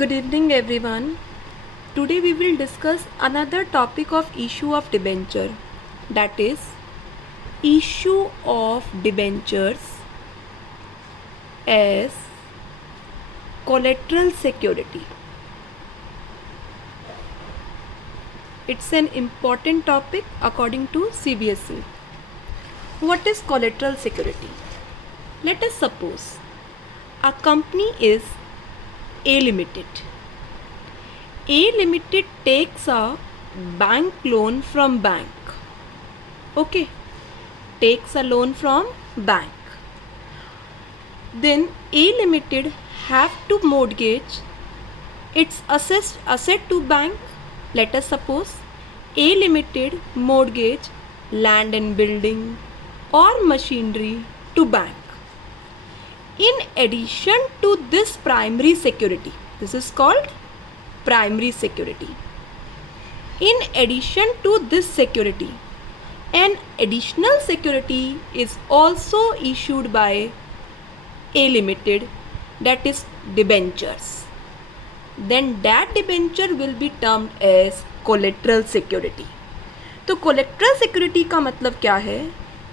Good evening, everyone. Today we will discuss another topic of issue of debenture, that is issue of debentures as collateral security. It's an important topic according to CBSE. What is collateral security? Let us suppose a company is A Limited. A Limited takes a bank loan from bank. Okay, takes a loan from bank. Then A Limited have to mortgage its asset to bank. Let us suppose A Limited mortgage land and building or machinery to bank. In addition to this primary security, this is called primary security. In addition to this security, an additional security is also issued by A Limited, that is debentures. Then that debenture will be termed as collateral security. तो collateral security का मतलब क्या है?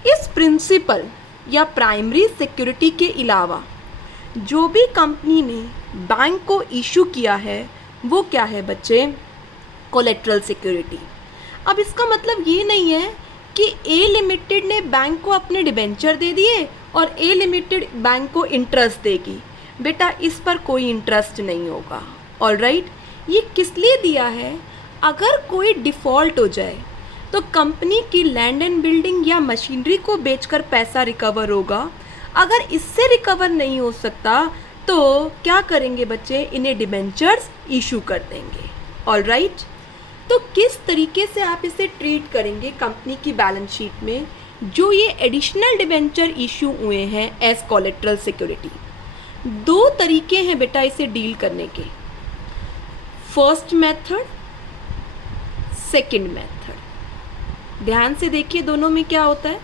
इस principal या primary security के अलावा जो भी कंपनी ने बैंक को इशू किया है वो क्या है बच्चे? Collateral security. अब इसका मतलब ये नहीं है कि ए लिमिटेड ने बैंक को अपने डिबेंचर दे दिए और ए लिमिटेड बैंक को इंटरेस्ट देगी. बेटा इस पर कोई इंटरेस्ट नहीं होगा. ऑलराइट, ये किस लिए दिया है? अगर कोई डिफ़ॉल्ट हो जाए तो कंपनी की लैंड एंड बिल्डिंग या मशीनरी को बेचकर पैसा रिकवर होगा. अगर इससे रिकवर नहीं हो सकता तो क्या करेंगे बच्चे? इन्हें डिबेंचर्स इशू कर देंगे. ऑलराइट, तो किस तरीके से आप इसे ट्रीट करेंगे कंपनी की बैलेंस शीट में जो ये एडिशनल डिबेंचर इशू हुए हैं एज कोलेट्रल सिक्योरिटी? दो तरीके हैं बेटा इसे डील करने के. First method, second method. ध्यान से देखिए दोनों में क्या होता है.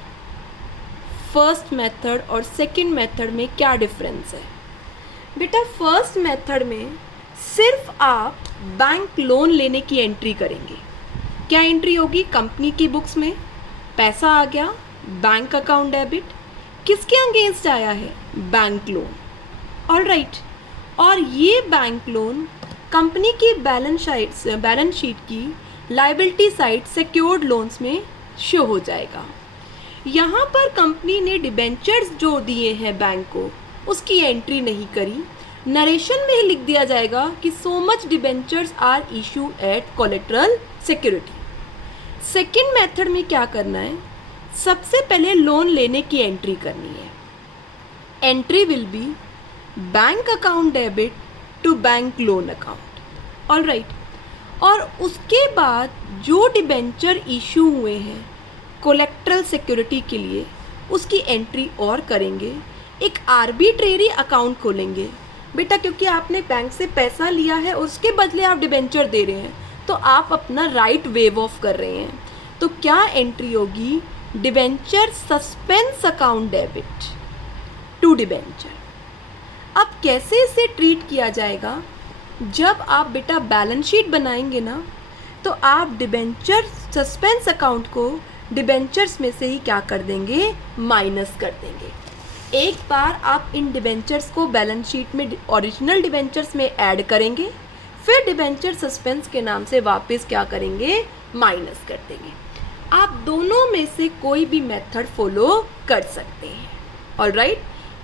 फर्स्ट मेथड और सेकंड मेथड में क्या डिफरेंस है? बेटा फर्स्ट मेथड में सिर्फ आप बैंक लोन लेने की एंट्री करेंगे. क्या एंट्री होगी? कंपनी की बुक्स में पैसा आ गया, बैंक अकाउंट डेबिट. किसके अगेंस्ट आया है? Bank loan. ऑलराइट, और ये बैंक लोन कंपनी की बैलेंस शीट की लायबिलिटी साइड सिक्योर्ड लोन्स में शो हो जाएगा. यहाँ पर कंपनी ने डिबेंचर्स जो दिए हैं बैंक को उसकी एंट्री नहीं करी. नरेशन में ही लिख दिया जाएगा कि so much debentures are issue at collateral security. Second method में क्या करना है? सबसे पहले लोन लेने की एंट्री करनी है. Entry will be bank account debit to bank loan account. Alright, और उसके बाद जो डिबेंचर इशू हुए हैं कोलेट्रल सिक्योरिटी के लिए उसकी एंट्री और करेंगे. एक आर्बिट्रेरी अकाउंट खोलेंगे. बेटा क्योंकि आपने बैंक से पैसा लिया है उसके बदले आप डिबेंचर दे रहे हैं तो आप अपना राइट वेव ऑफ कर रहे हैं. तो क्या एंट्री होगी? Debenture suspense account debit to debenture. अब कैसे इसे ट्रीट किया जाएगा? जब आप बेटा बैलेंस शीट बनाएंगे ना तो आप डिबेंचर सस्पेंस अकाउंट को डिबेंचर्स में से ही क्या कर देंगे? माइनस कर देंगे. एक बार आप इन डिबेंचर्स को बैलेंस शीट में ओरिजिनल डिबेंचर्स में ऐड करेंगे, फिर डिबेंचर सस्पेंस के नाम से वापस क्या करेंगे? माइनस कर देंगे. आप दोनों में से कोई भी मेथड फॉलो कर सकते हैं. ऑलराइट,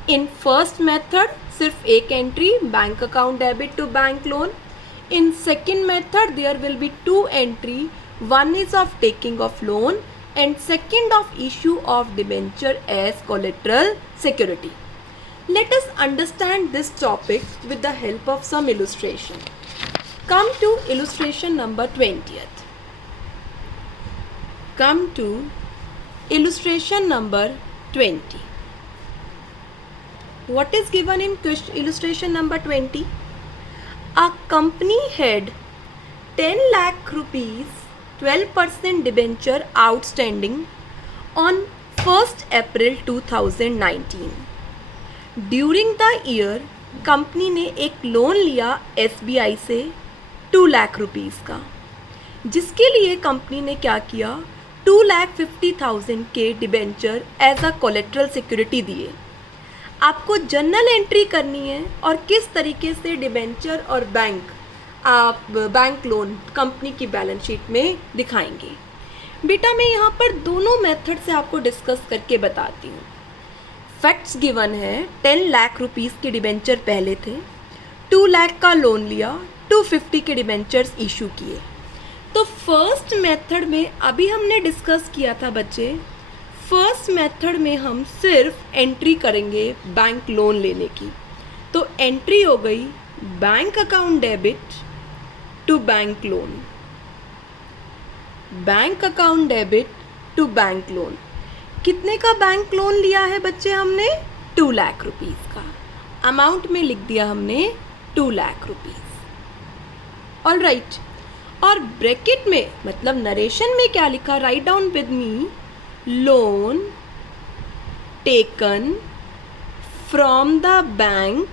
इन फर्स्ट मेथड सिर्फ एक entry bank account debit to bank loan. In second method there will be two entry. One is of taking of loan and second of issue of debenture as collateral security. Let us understand this topic with the help of some illustration. Come to illustration number 20th. Come to illustration number 20. What is given in illustration number 20? A company had 10 lakh rupees 12% debenture outstanding on 1st April 2019. During the year company ने एक loan लिया SBI से 2 lakh rupees का, जिसके लिए company ने क्या किया, 2,50,000 के debenture as a collateral security दिए। आपको जर्नल एंट्री करनी है और किस तरीके से डिबेंचर और बैंक लोन कंपनी की बैलेंस शीट में दिखाएंगे। बेटा मैं यहाँ पर दोनों मेथड से आपको डिस्कस करके बताती हूँ। फैक्ट्स गिवन है, 10 लाख रुपीज़ के डिबेंचर पहले थे, 2 लाख का लोन लिया, 250 के डिबेंचर्स इशू किए। तो फर्स्ट मेथड में अभी हमने डिस्कस किया था बच्चे, फर्स्ट मेथड में हम सिर्फ एंट्री करेंगे बैंक लोन लेने की। तो एंट्री हो गई bank account debit to bank loan, bank account debit to bank loan. कितने का बैंक लोन लिया है बच्चे हमने, 2 लाख रुपीज़ का। अमाउंट में लिख दिया हमने 2 लाख रुपीज़। ऑल राइट, और ब्रैकेट में मतलब नरेशन में क्या लिखा, write down with me, loan taken from the bank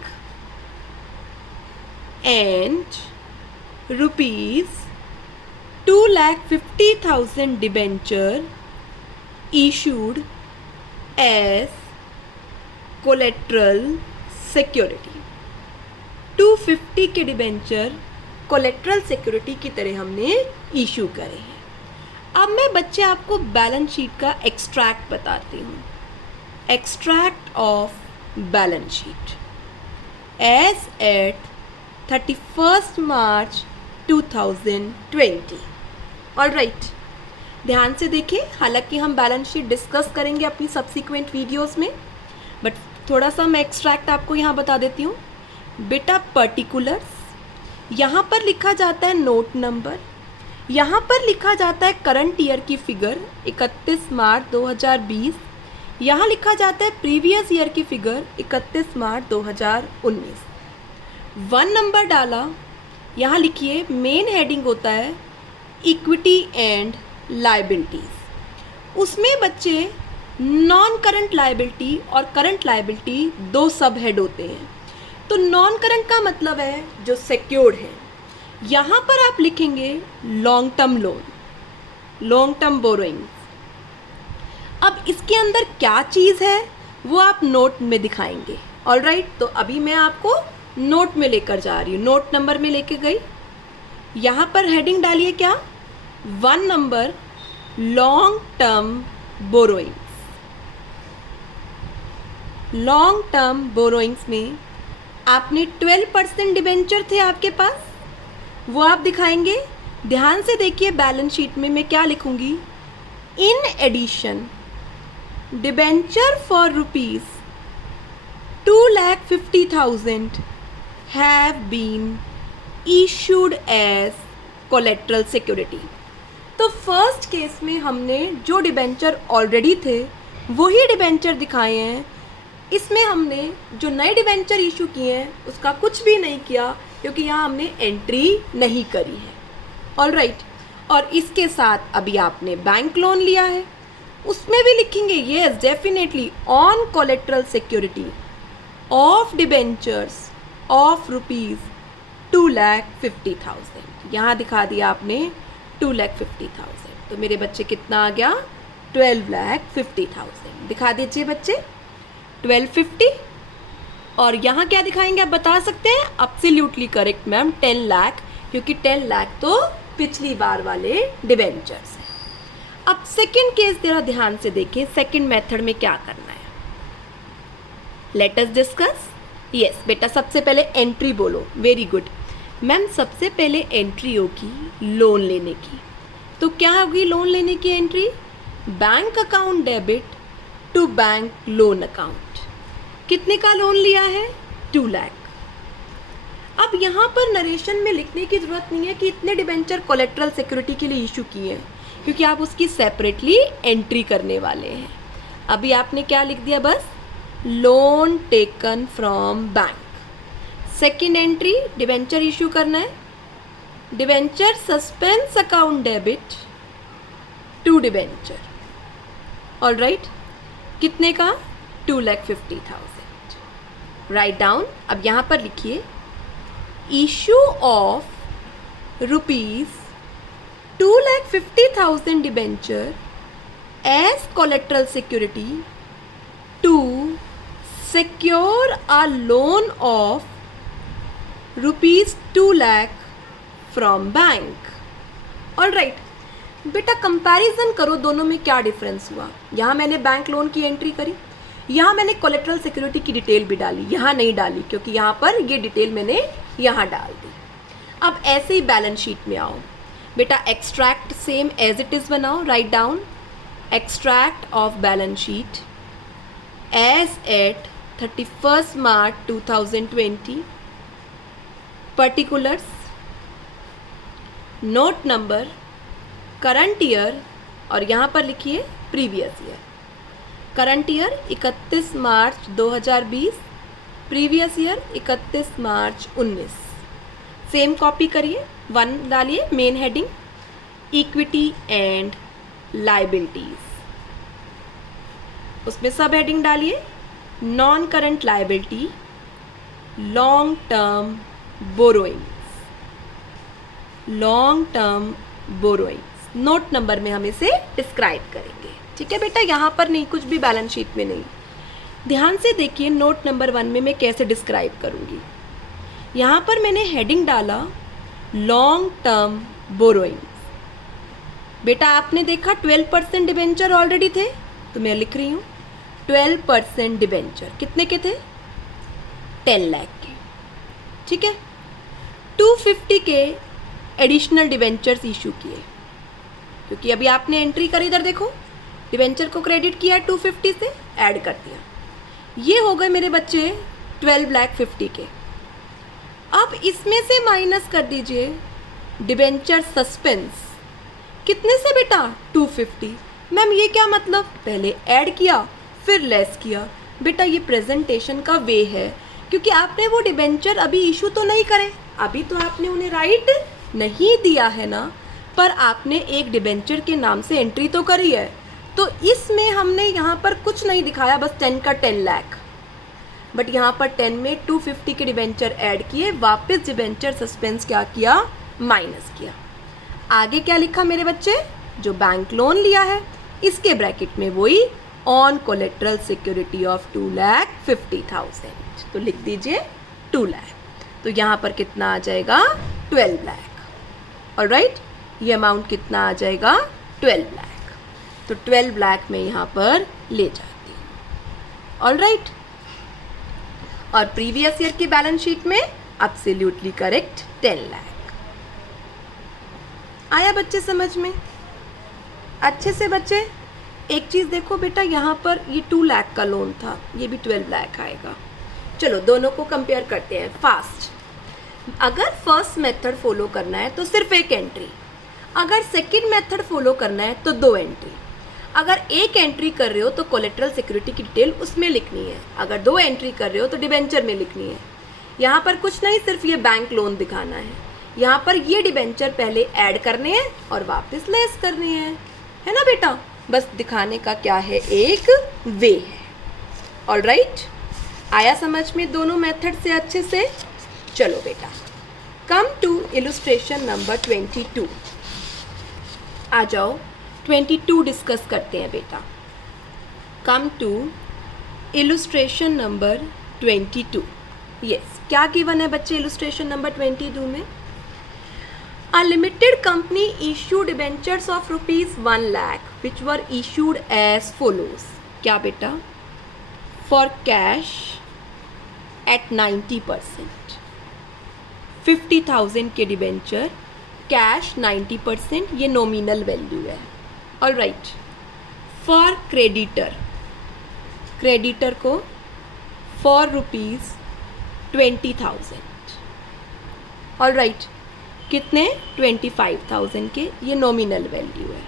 and ₹2,50,000 debenture issued as collateral security। 250 के डिबेंचर कोलेट्रल सिक्योरिटी की तरह हमने इशू करे हैं। अब मैं बच्चे आपको बैलेंस शीट का एक्सट्रैक्ट बताती हूँ। Extract of balance sheet as at 31 March 2020। All right, ध्यान से देखिए, हालांकि हम बैलेंस शीट डिस्कस करेंगे अपनी सब्सिक्वेंट वीडियोस में, बट थोड़ा सा मैं एक्सट्रैक्ट आपको यहाँ बता देती हूँ। बेटा पर्टिकुलर्स, यहाँ पर लिखा जाता है नोट नंबर, यहाँ पर लिखा जाता है करंट ईयर की फिगर 31 मार्च 2020, यहाँ लिखा जाता है प्रीवियस ईयर की फिगर 31 मार्च 2019। 1 नंबर डाला, यहाँ लिखिए मेन हेडिंग होता है इक्विटी एंड लाइबिलिटीज़। उसमें बच्चे नॉन करंट लाइबिलिटी और करंट लाइबिलिटी 2 सब हेड होते हैं। तो नॉन करंट का मतलब है जो सिक्योर्ड है। यहाँ पर आप लिखेंगे long term loan, long term borrowings. अब इसके अंदर क्या चीज़ है वो आप नोट में दिखाएंगे। ऑल राइट, तो अभी मैं आपको नोट में लेकर जा रही हूँ, नोट नंबर में लेके गई। यहाँ पर हेडिंग डालिए क्या, 1 number long term borrowings. Long term borrowings में आपने 12% डिबेंचर थे आपके पास, वो आप दिखाएंगे। ध्यान से देखिए बैलेंस शीट में मैं क्या लिखूंगी, in addition debenture for ₹2,50,000 have been issued as collateral security. तो फर्स्ट केस में हमने जो डिबेंचर ऑलरेडी थे वही डिबेंचर दिखाए हैं। इसमें हमने जो नए डिबेंचर इशू किए हैं उसका कुछ भी नहीं किया, क्योंकि यहाँ हमने एंट्री नहीं करी है। ऑल राइट, और इसके साथ अभी आपने बैंक लोन लिया है, उसमें भी लिखेंगे yes definitely on collateral security of debentures of ₹2,50,000। यहाँ दिखा दिया आपने 2,50,000। तो मेरे बच्चे कितना आ गया, 12,50,000। दिखा दीजिए बच्चे 1250। और यहाँ क्या दिखाएंगे आप बता सकते हैं, एब्सोल्युटली करेक्ट मैम, 10 लाख, क्योंकि 10 लाख तो पिछली बार वाले डिबेंचर्स हैं। अब सेकंड केस जरा ध्यान से देखिए, सेकंड मेथड में क्या करना है, लेट अस डिस्कस। यस बेटा, सबसे पहले एंट्री बोलो, वेरी गुड मैम। सबसे पहले एंट्री होगी लोन लेने की। तो क्या होगी लोन लेने की entry, bank account debit to bank loan account. कितने का लोन लिया है, 2 लाख। अब यहाँ पर नरेशन में लिखने की ज़रूरत नहीं है कि इतने डिबेंचर कोलेट्रल सिक्योरिटी के लिए इशू किए हैं, क्योंकि आप उसकी सेपरेटली एंट्री करने वाले हैं। अभी आपने क्या लिख दिया, बस loan taken from bank. Second entry debenture issue करना है, debenture suspense account debit to debenture. All right, कितने का, 2,50,000। Write down. अब यहाँ पर लिखिए issue of ₹2,50,000 debenture as collateral security to secure a loan of ₹2 lakh from bank। All right बेटा, comparison करो दोनों में क्या डिफरेंस हुआ। यहाँ मैंने बैंक लोन की एंट्री करी, यहाँ मैंने कोलेट्रल सिक्योरिटी की डिटेल भी डाली, यहाँ नहीं डाली क्योंकि यहाँ पर ये डिटेल मैंने यहाँ डाल दी। अब ऐसे ही बैलेंस शीट में आओ बेटा, extract same as it is बनाओ। Write down extract of balance sheet as at 31st March 2020, particulars, note number, current year और यहाँ पर लिखिए previous year। current year 31 March 2020, previous year 31 मार्च 19। सेम कॉपी करिए, 1 डालिए main heading, equity and liabilities. उसमें सब heading डालिए non current liability, long term borrowings, long term borrowings. Note number में हम इसे डिस्क्राइब करेंगे। ठीक है बेटा, यहाँ पर नहीं, कुछ भी बैलेंस शीट में नहीं। ध्यान से देखिए नोट नंबर 1 में मैं कैसे डिस्क्राइब करूँगी। यहाँ पर मैंने हेडिंग डाला लॉन्ग टर्म बोरोइंग्स। बेटा आपने देखा 12% डिबेंचर ऑलरेडी थे, तो मैं लिख रही हूँ 12% डिबेंचर कितने के थे, 10 लाख के। ठीक है, 250 के एडिशनल डिबेंचर्स इशू किए, क्योंकि अभी आपने एंट्री करी, इधर देखो डिबेंचर को क्रेडिट किया 250 से, ऐड कर दिया, ये हो गए मेरे बच्चे 12,50,000 के। अब इसमें से माइनस कर दीजिए डिबेंचर सस्पेंस, कितने से बेटा 250। मैम ये क्या मतलब, पहले ऐड किया फिर लेस किया। बेटा ये प्रेजेंटेशन का वे है, क्योंकि आपने वो डिबेंचर अभी इशू तो नहीं करे, अभी तो आपने उन्हें राइट नहीं दिया है ना, पर आपने एक डिबेंचर के नाम से एंट्री तो करी है। तो इसमें हमने यहाँ पर कुछ नहीं दिखाया, बस 10 का 10 लाख, बट यहाँ पर 10 में 250 के डिबेंचर ऐड किए, वापस डिबेंचर सस्पेंस क्या किया, माइनस किया। आगे क्या लिखा मेरे बच्चे, जो बैंक लोन लिया है इसके ब्रैकेट में वही ऑन कोलेट्रल सिक्योरिटी ऑफ 2,50,000, तो लिख दीजिए 2 लाख। तो यहाँ पर कितना आ जाएगा 12 लाख। ऑलराइट, ये अमाउंट कितना आ जाएगा 12 लाख, तो 12 लाख में यहाँ पर ले जाती हूँ। ऑलराइट, और प्रीवियस ईयर की बैलेंस शीट में एब्सोल्युटली करेक्ट 10 लाख। आया बच्चे समझ में अच्छे से? बच्चे एक चीज़ देखो बेटा, यहाँ पर ये 2 लाख का लोन था, ये भी 12 लाख आएगा। चलो दोनों को कंपेयर करते हैं फास्ट। अगर फर्स्ट मेथड फॉलो करना है तो सिर्फ एक एंट्री, अगर सेकंड मेथड फॉलो करना है तो 2 एंट्री। अगर एक एंट्री कर रहे हो तो कोलेट्रल सिक्योरिटी की डिटेल उसमें लिखनी है, अगर 2 एंट्री कर रहे हो तो डिबेंचर में लिखनी है। यहाँ पर कुछ नहीं, सिर्फ ये बैंक लोन दिखाना है। यहाँ पर ये डिबेंचर पहले ऐड करने हैं और वापस लेस करने हैं, है ना बेटा, बस दिखाने का क्या है, एक वे है। ऑलराइट, आया समझ में दोनों मेथड से अच्छे से? चलो बेटा, कम टू इलस्ट्रेशन नंबर 22। आ जाओ 22 डिस्कस करते हैं बेटा। Come to illustration number 22। Yes, क्या गिवन है बच्चे इलस्ट्रेशन नंबर 22 में? A limited company issued debentures of ₹1 lakh which were issued as follows। क्या बेटा? For cash at 90%, 50,000 के डिबेंचर, कैश 90%, ये नॉमिनल वैल्यू है। All right, for creditor, creditor को फॉर ₹20,000। ऑल राइट, कितने? 25,000 के, ये नॉमिनल वैल्यू है।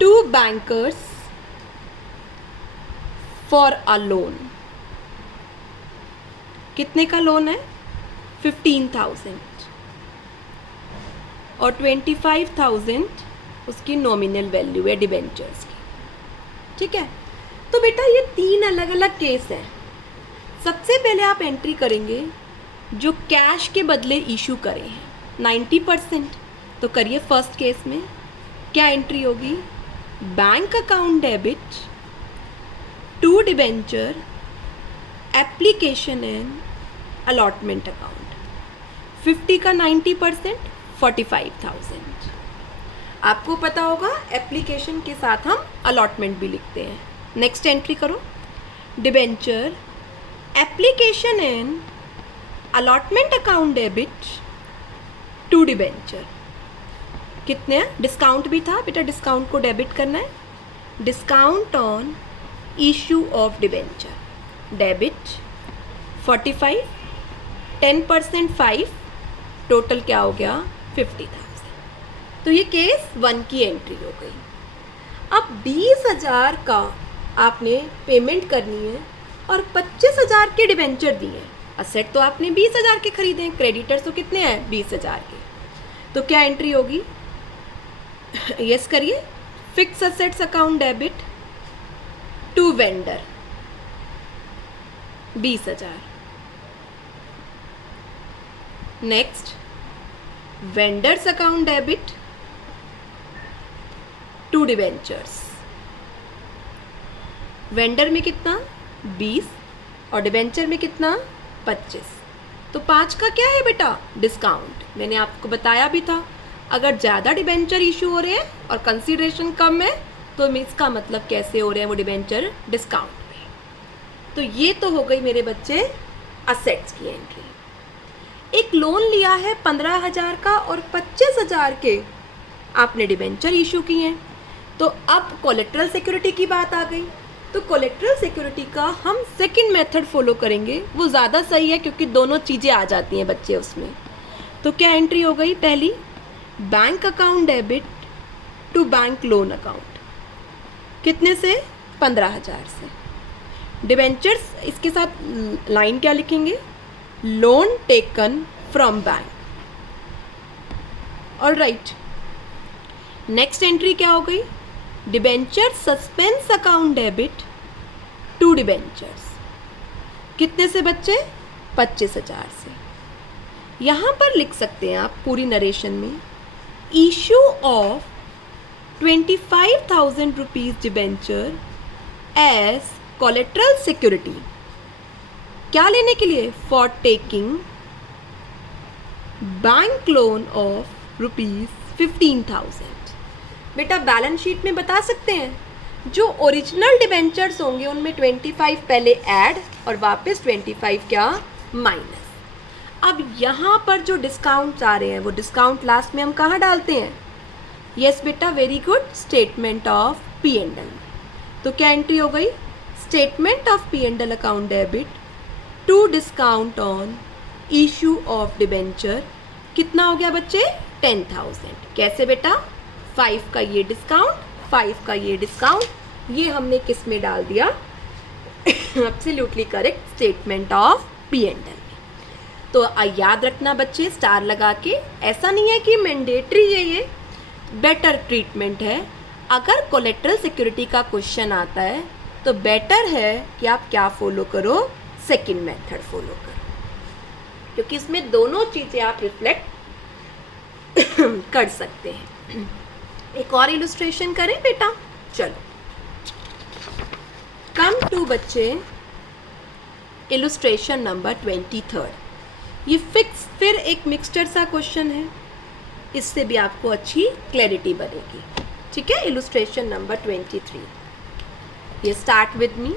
2 बैंकर्स फॉर अ लोन, कितने का लोन है? 15,000, और 25,000 उसकी नॉमिनल वैल्यू है डिबेंचर्स की। ठीक है, तो बेटा ये 3 अलग अलग केस हैं। सबसे पहले आप एंट्री करेंगे जो कैश के बदले इशू करे हैं 90%, तो करिए फर्स्ट केस में क्या एंट्री होगी, bank account debit to debenture application and allotment account, 50 का 90% 45,000। आपको पता होगा एप्लीकेशन के साथ हम अलॉटमेंट भी लिखते हैं। नेक्स्ट एंट्री करो, debenture application and allotment account debit to debenture, कितने, डिस्काउंट भी था बेटा, डिस्काउंट को डेबिट करना है, discount on issue of debenture debit 45, 10% 5, total क्या हो गया 50,000। तो ये केस 1 की एंट्री हो गई। अब 20,000 का आपने पेमेंट करनी है और 25,000 के डिबेंचर दिए। असेट तो आपने 20,000 के खरीदे हैं, क्रेडिटर्स तो कितने हैं 20,000 के, तो क्या एंट्री होगी, यस करिए, fix assets account debit to vendor 20,000। Next vendors account debit to debentures, vendor में कितना 20 और डिबेंचर में कितना 25, तो 5 का क्या है बेटा डिस्काउंट। मैंने आपको बताया भी था अगर ज़्यादा डिबेंचर इशू हो रहे हैं और कंसीडरेशन कम है तो इसका मतलब कैसे हो रहे हैं वो डिबेंचर डिस्काउंट में। तो ये तो हो गई मेरे बच्चे असेट्स की एंट्री। एक लोन लिया है 15,000 का और 25,000 के आपने डिबेंचर इशू किए हैं, तो अब कोलेट्रल सिक्योरिटी की बात आ गई। तो कोलेट्रल सिक्योरिटी का हम सेकंड मेथड फॉलो करेंगे, वो ज़्यादा सही है क्योंकि दोनों चीज़ें आ जाती हैं बच्चे उसमें। तो क्या एंट्री हो गई, पहली bank account debit to bank loan account, कितने से 15,000 से। डिबेंचर्स इसके साथ लाइन क्या लिखेंगे, loan taken from bank, alright. Next entry क्या हो गई, debenture suspense account debit to debentures, कितने से बच्चे 25,000 से। यहाँ पर लिख सकते हैं आप पूरी नरेशन में, issue of 25,000 rupees debenture as collateral security, क्या लेने के लिए, for taking bank loan of rupees 15,000। बेटा बैलेंस शीट में बता सकते हैं जो ओरिजिनल डिबेंचर्स होंगे उनमें 25 पहले ऐड और वापस 25 क्या माइनस। अब यहाँ पर जो डिस्काउंट्स आ रहे हैं वो डिस्काउंट लास्ट में हम कहाँ डालते हैं, यस बेटा very good, statement of P and L. तो क्या एंट्री हो गई, statement of P and L account debit to discount on issue of debenture, कितना हो गया बच्चे 10,000। कैसे बेटा, 5 का ये डिस्काउंट, 5 का ये डिस्काउंट, ये हमने किस में डाल दिया, absolutely correct, statement of P and L में। तो याद रखना बच्चे स्टार लगा के, ऐसा नहीं है कि मैंडेटरी ये बेटर ट्रीटमेंट है। अगर कोलेट्रल सिक्योरिटी का क्वेश्चन आता है तो बेटर है कि आप क्या फॉलो करो, सेकंड मेथड फॉलो करो, क्योंकि इसमें दोनों चीज़ें आप रिफ्लेक्ट कर सकते हैं। एक और इलस्ट्रेशन करें बेटा, चलो कम टू बच्चे इलस्ट्रेशन नंबर 23। ये फिक्स फिर एक मिक्सचर सा क्वेश्चन है, इससे भी आपको अच्छी क्लैरिटी बनेगी, ठीक है। इलस्ट्रेशन नंबर 23, ये start with me.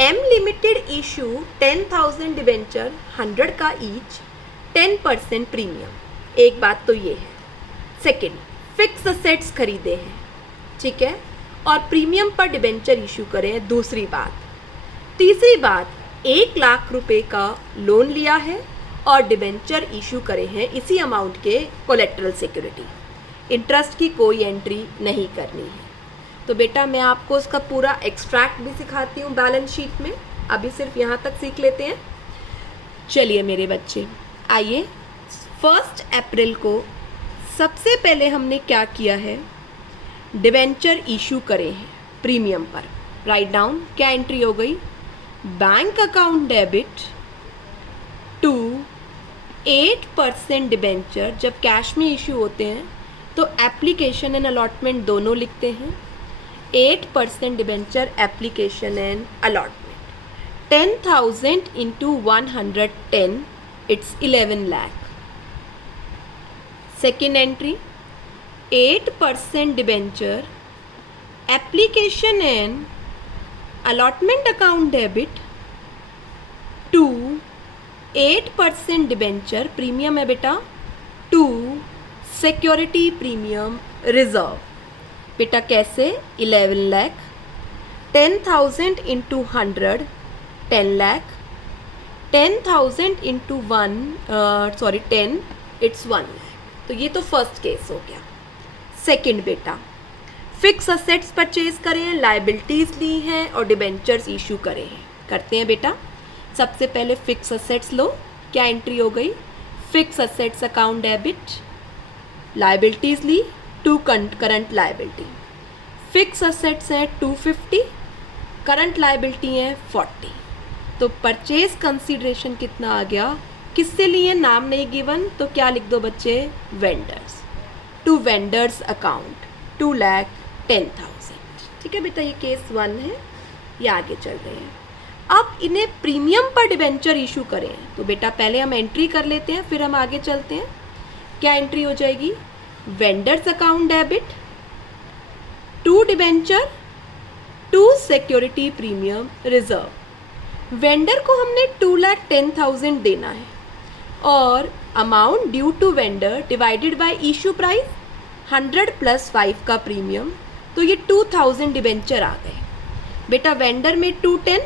M limited issue 10,000 debenture 100 का ईच, 10% प्रीमियम। एक बात तो ये है। सेकंड, फिक्स असेट्स खरीदे हैं, ठीक है, और प्रीमियम पर डिबेंचर इशू करे हैं, दूसरी बात। तीसरी बात, 1 लाख रुपए का लोन लिया है और डिबेंचर इशू करे हैं इसी अमाउंट के कोलेट्रल सिक्योरिटी। इंटरेस्ट की कोई एंट्री नहीं करनी है। तो बेटा मैं आपको उसका पूरा एक्सट्रैक्ट भी सिखाती हूँ बैलेंस शीट में, अभी सिर्फ यहाँ तक सीख लेते हैं। चलिए मेरे बच्चे, आइए 1 अप्रैल को सबसे पहले हमने क्या किया है, डिबेंचर इशू करे हैं प्रीमियम पर। राइट डाउन, क्या एंट्री हो गई, bank account debit to 8% debenture, जब कैश में इशू होते हैं तो एप्लीकेशन एंड अलॉटमेंट दोनों लिखते हैं। 8% debenture application and allotment. 10,000 into 110 it's 11 lakh। Second entry 8% debenture application and allotment account debit to 8% debenture, premium है बेटा, टू सिक्योरिटी प्रीमियम रिजर्व। बेटा कैसे? 11 lakh। 10,000 into 100 10 lakh। 10,000 into 10 it's 1 lakh। तो ये तो फर्स्ट केस हो गया। सेकंड बेटा, फिक्स असेट्स परचेज करे हैं, लाइबिलिटीज ली हैं और डिबेंचर्स इशू करे हैं। करते हैं बेटा। सबसे पहले फिक्स असेट्स लो, क्या एंट्री हो गई? Fix assets account debit, liabilities ली to current liability. Fix assets हैं 250, करंट लाइबिलिटी है 40। तो परचेज कंसीडरेशन कितना आ गया? किससे लिए? नाम नहीं गिवन, तो क्या लिख दो बच्चे? वेंडर्स। To vendors account 2,10,000। ठीक है बेटा, ये केस 1 है। ये आगे चल रहे हैं। अब इन्हें प्रीमियम पर डिबेंचर इशू करें, तो बेटा पहले हम एंट्री कर लेते हैं, फिर हम आगे चलते हैं। क्या एंट्री हो जाएगी? Vendors account debit to debenture to security premium reserve. Vendor को हमने 2,10,000 देना है और amount due to vendor divided by issue price 100 + 5 का प्रीमियम, तो ये 2,000 डिबेंचर आ गए। बेटा वेंडर में 210,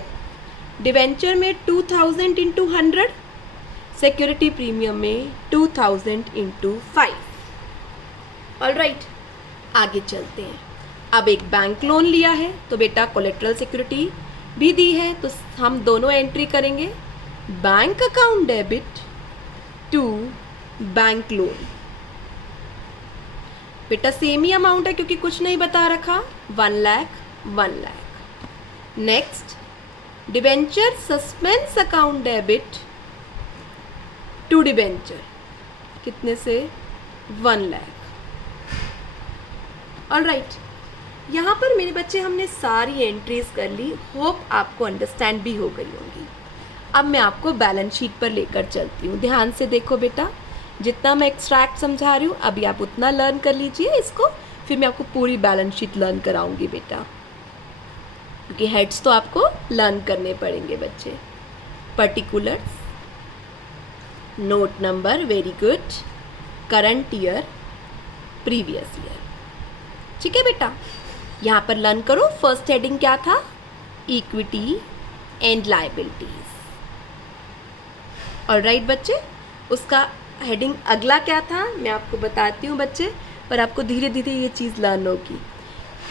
डिबेंचर में 2,000 इंटू 100, सिक्योरिटी प्रीमियम में 2,000 इंटू 5। ऑलराइट, आगे चलते हैं। अब एक बैंक लोन लिया है तो बेटा कोलेट्रल सिक्योरिटी भी दी है, तो हम दोनों एंट्री करेंगे। Bank account debit to bank loan. बेटा सेम ही अमाउंट है क्योंकि कुछ नहीं बता रखा। 1 lakh 1 lakh। Next, debenture suspense account debit to debenture, कितने से? 1 lakh। ऑलराइट, यहाँ पर मेरे बच्चे हमने सारी एंट्रीज कर ली। होप आपको अंडरस्टैंड भी हो गई होंगी। अब मैं आपको बैलेंस शीट पर लेकर चलती हूँ। ध्यान से देखो बेटा, जितना मैं एक्सट्रैक्ट समझा रही हूँ अभी आप उतना लर्न कर लीजिए इसको, फिर मैं आपको पूरी बैलेंस शीट लर्न कराऊंगी बेटा, क्योंकि हेड्स तो आपको लर्न करने पड़ेंगे बच्चे। Particulars, note number, very good, current year, previous year. ठीक है बेटा, यहाँ पर लर्न करो। फर्स्ट हेडिंग क्या था? Equity and liabilities. ऑलराइट बच्चे, उसका हेडिंग अगला क्या था मैं आपको बताती हूँ बच्चे, पर आपको धीरे धीरे ये चीज़ लर्न होगी।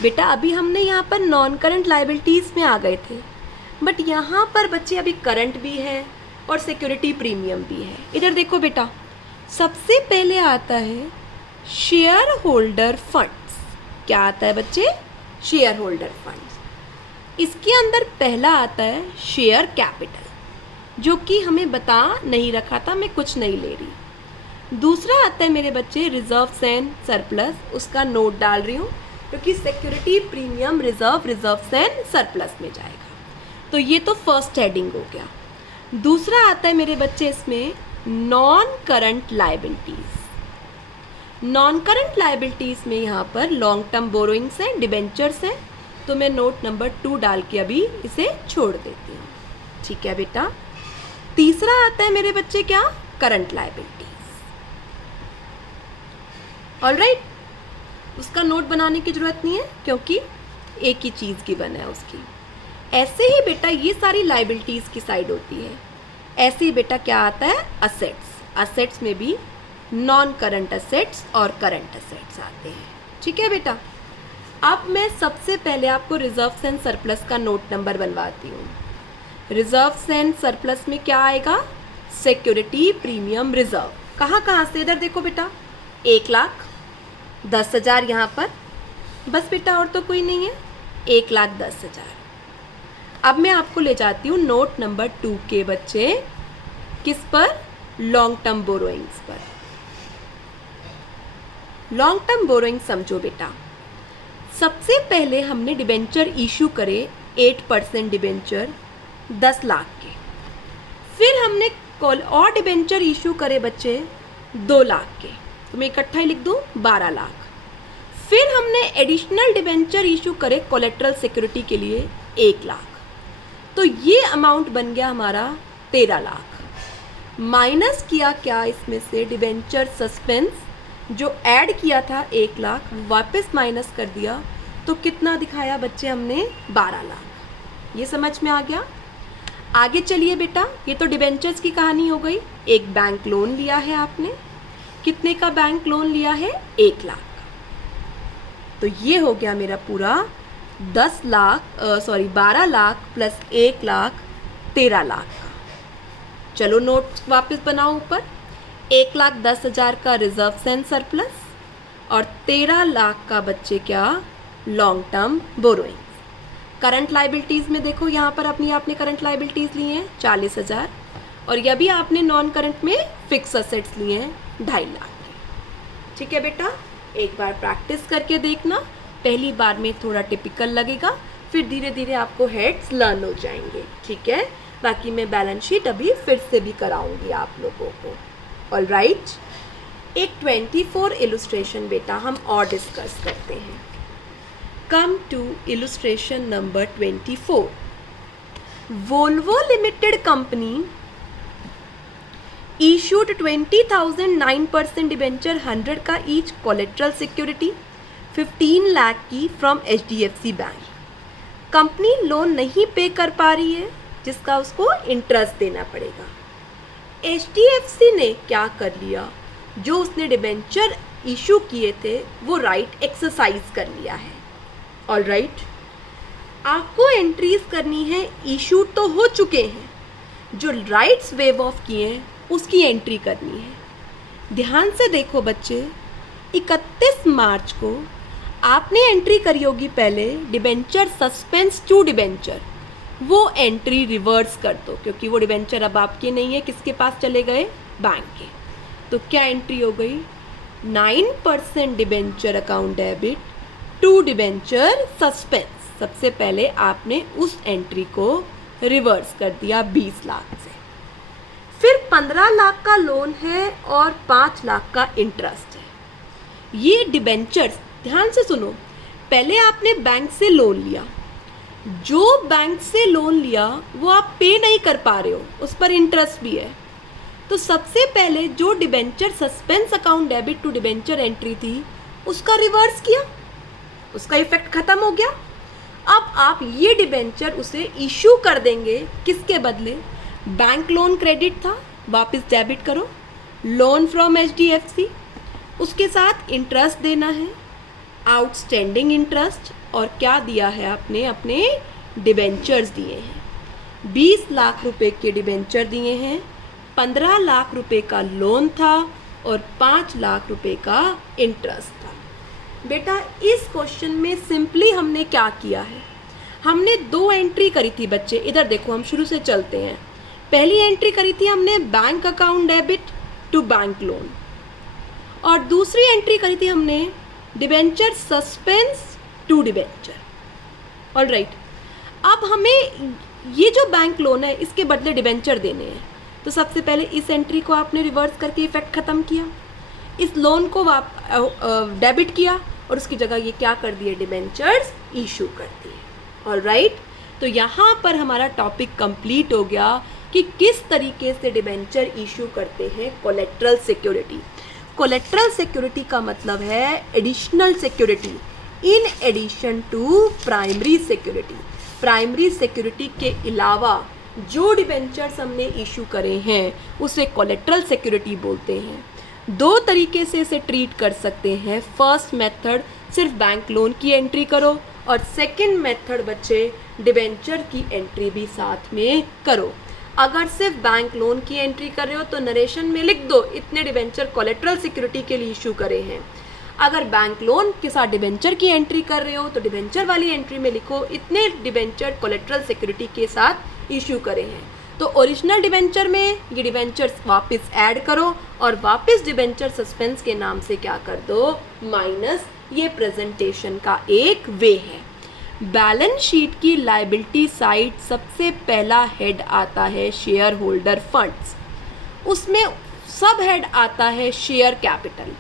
बेटा अभी हमने यहाँ पर नॉन करंट लाइबिलिटीज़ में आ गए थे, बट यहाँ पर बच्चे अभी करंट भी है और सिक्योरिटी प्रीमियम भी है। इधर देखो बेटा, सबसे पहले आता है शेयर होल्डर फंड्स। क्या आता है बच्चे? Share holder funds. इसके अंदर पहला आता है शेयर कैपिटल, जो कि हमें बता नहीं रखा था, मैं कुछ नहीं ले रही। दूसरा आता है मेरे बच्चे रिजर्व्स एंड सरप्लस, उसका नोट डाल रही हूँ क्योंकि security premium reserves and surplus में जाएगा। तो ये तो फर्स्ट हेडिंग हो गया। दूसरा आता है मेरे बच्चे इसमें non current liabilities. Non current liabilities में यहाँ पर लॉन्ग टर्म बोरोइंग्स हैं, डिबेंचर्स हैं, तो मैं नोट नंबर 2 डाल के अभी इसे छोड़ देती हूँ। ठीक है बेटा। तीसरा आता है मेरे बच्चे क्या? Current liabilities. ऑलराइट, उसका नोट बनाने की ज़रूरत नहीं है क्योंकि एक ही चीज़ गिवन है उसकी। ऐसे ही बेटा ये सारी लाइबिलिटीज़ की साइड होती है। ऐसे ही बेटा क्या आता है? असेट्स। असेट्स में भी नॉन करंट असेट्स और करंट असेट्स आते हैं। ठीक है बेटा। अब मैं सबसे पहले आपको रिजर्व्स एंड सरप्लस का नोट नंबर बनवाती हूँ। रिजर्व्स एंड सरप्लस में क्या आएगा? Security premium reserve. कहाँ कहाँ से? इधर देखो बेटा, 1,10,000 यहाँ पर, बस बेटा और तो कोई नहीं है, 1,10,000। अब मैं आपको ले जाती हूँ नोट नंबर 2 के बच्चे, किस पर? लॉन्ग टर्म बोरोइंग्स पर। लॉन्ग टर्म बोरोइंग समझो बेटा, सबसे पहले हमने डिबेंचर इशू करे 8% डिबेंचर 10 लाख के, फिर हमने और डिबेंचर इशू करे बच्चे 2 लाख के, तो मैं इकट्ठा ही लिख दूँ 12 लाख। फिर हमने एडिशनल डिबेंचर इशू करे कोलेट्रल सिक्योरिटी के लिए 1 लाख, तो ये अमाउंट बन गया हमारा 13 लाख। माइनस किया क्या इसमें से? डिबेंचर सस्पेंस जो ऐड किया था 1 लाख, वापस माइनस कर दिया, तो कितना दिखाया बच्चे हमने? 12 लाख। ये समझ में आ गया? आगे चलिए बेटा, ये तो डिबेंचर्स की कहानी हो गई। एक बैंक लोन लिया है आपने, कितने का बैंक लोन लिया है? 1 लाख। तो ये हो गया मेरा पूरा 12 लाख प्लस 1 लाख 13 लाख का। चलो नोट वापस बनाओ ऊपर। 1,10,000 का रिजर्व एंड सरप्लस और 13 लाख का बच्चे क्या? Long term borrowing. Current liabilities में देखो, यहाँ पर अपनी आपने करंट लाइबिलिटीज़ लिए हैं 40,000 और यह भी आपने नॉन करंट में फिक्स असेट्स लिए हैं 2.5 लाख के। ठीक है बेटा, एक बार प्रैक्टिस करके देखना। पहली बार में थोड़ा टिपिकल लगेगा, फिर धीरे धीरे आपको हेड्स लर्न हो जाएंगे। ठीक है, बाकी मैं बैलेंस शीट अभी फिर से भी कराऊंगी आप लोगों को। ऑल राइट, एक 24 इलस्ट्रेशन बेटा हम और डिस्कस करते हैं। Come to illustration number 24। Volvo limited company issued 20,000 9% debenture 100 का ईच कोलेट्रल सिक्योरिटी 15 लाख की from HDFC bank. Company loan नहीं पे कर पा रही है, जिसका उसको इंटरेस्ट देना पड़ेगा। HDFC ने क्या कर लिया? जो उसने डिबेंचर इशू किए थे वो राइट एक्सरसाइज कर लिया है। ऑल राइट, आपको एंट्रीज करनी है। इशू तो हो चुके हैं, जो राइट्स वेव ऑफ किए हैं उसकी एंट्री करनी है। ध्यान से देखो बच्चे, 31 मार्च को आपने एंट्री करी होगी पहले डिबेंचर सस्पेंस टू डिबेंचर, वो एंट्री रिवर्स कर दो, क्योंकि वो डिबेंचर अब आपके नहीं है, किसके पास चले गए? बैंक के। तो क्या एंट्री हो गई? 9% debenture account debit to debenture suspense. सबसे पहले आपने उस एंट्री को रिवर्स कर दिया 20 लाख से। फिर 15 लाख का लोन है और 5 लाख का इंटरेस्ट है। ये डिबेंचर्स, ध्यान से सुनो, पहले आपने बैंक से लोन लिया, जो बैंक से लोन लिया वो आप पे नहीं कर पा रहे हो, उस पर इंटरेस्ट भी है। तो सबसे पहले जो debenture suspense account debit to debenture entry थी उसका रिवर्स किया, उसका इफेक्ट खत्म हो गया। अब आप ये डिबेंचर उसे इशू कर देंगे, किसके बदले? बैंक लोन क्रेडिट था, वापस डेबिट करो, लोन फ्रॉम HDFC, उसके साथ इंटरेस्ट देना है, आउटस्टैंडिंग इंटरेस्ट, और क्या दिया है आपने? अपने डिबेंचर्स दिए हैं। 20 लाख रुपए के डिबेंचर दिए हैं, 15 लाख रुपए का लोन था और 5 लाख रुपए का इंटरेस्ट था। बेटा इस क्वेश्चन में सिंपली हमने क्या किया है? हमने 2 एंट्री करी थी बच्चे। इधर देखो, हम शुरू से चलते हैं। पहली एंट्री करी थी हमने bank account debit to bank loan, और दूसरी एंट्री करी थी हमने debenture suspense to debenture. All right, अब हमें ये जो बैंक लोन है इसके बदले डिबेंचर देने हैं, तो सबसे पहले इस एंट्री को आपने रिवर्स करके इफेक्ट ख़त्म किया, इस लोन को डेबिट किया और उसकी जगह ये क्या कर दिए? डिबेंचर्स इशू कर दिए। ऑल राइट, तो यहाँ पर हमारा टॉपिक कंप्लीट हो गया कि किस तरीके से डिबेंचर इशू करते हैं कोलेट्रल सिक्योरिटी। कोलेट्रल सिक्योरिटी का मतलब है additional security in addition to primary security. Primary security के अलावा जो डिबेंचर्स हमने इशू करे हैं उसे कोलेट्रल सिक्योरिटी बोलते हैं। 2 तरीके से इसे ट्रीट कर सकते हैं। फर्स्ट मेथड सिर्फ बैंक लोन की एंट्री करो, और सेकंड मेथड बच्चे डिबेंचर की एंट्री भी साथ में करो। अगर सिर्फ बैंक लोन की एंट्री कर रहे हो तो नरेशन में लिख दो इतने डिबेंचर कोलेट्रल सिक्योरिटी के लिए इशू करे हैं। अगर बैंक लोन के साथ डिबेंचर की एंट्री कर रहे हो तो डिबेंचर वाली एंट्री में लिखो इतने डिबेंचर कोलेट्रल सिक्योरिटी के साथ इशू करे हैं। तो ओरिजिनल डिबेंचर में ये डिबेंचर्स वापस ऐड करो और वापस डिबेंचर सस्पेंस के नाम से क्या कर दो, माइनस। ये प्रेजेंटेशन का एक वे है। बैलेंस शीट की लायबिलिटी साइड सबसे पहला हेड आता है शेयर होल्डर फंड्स, उसमें सब हेड आता है शेयर कैपिटल,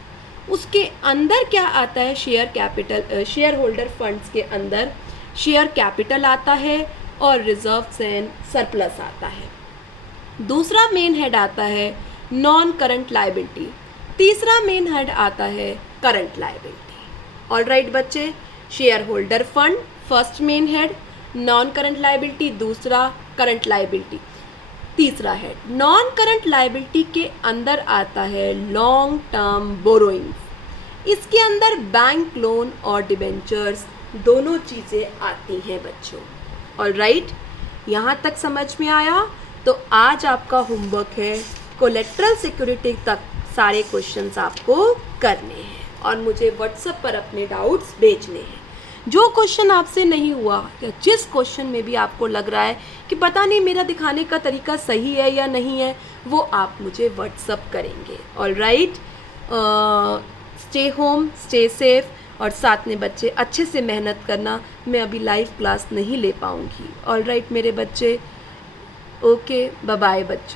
उसके अंदर क्या आता है share capital, share holder funds के अंदर शेयर कैपिटल आता है और रिजर्व्स एंड सरप्लस आता है। दूसरा मेन हेड आता है नॉन करंट लायबिलिटी, तीसरा मेन हेड आता है करंट लायबिलिटी। ऑलराइट बच्चे, share holder fund first main head, non current liability दूसरा, करंट लायबिलिटी तीसरा हेड। नॉन करंट लायबिलिटी के अंदर आता है लॉन्ग टर्म बोरोइंग्स, इसके अंदर बैंक लोन और डिबेंचर्स दोनों चीज़ें आती हैं बच्चों। ऑलराइट, यहाँ तक समझ में आया? तो आज आपका होमवर्क है कोलेट्रल सिक्योरिटी तक सारे क्वेश्चंस आपको करने हैं और मुझे व्हाट्सएप पर अपने डाउट्स भेजने हैं। जो क्वेश्चन आपसे नहीं हुआ या जिस क्वेश्चन में भी आपको लग रहा है कि पता नहीं मेरा दिखाने का तरीका सही है या नहीं है, वो आप मुझे व्हाट्सएप करेंगे। Alright, stay home, stay safe और साथ में बच्चे अच्छे से मेहनत करना। मैं अभी लाइव क्लास नहीं ले पाऊँगी। ऑलराइट मेरे बच्चे, ओके, बाय बाय बच्चों।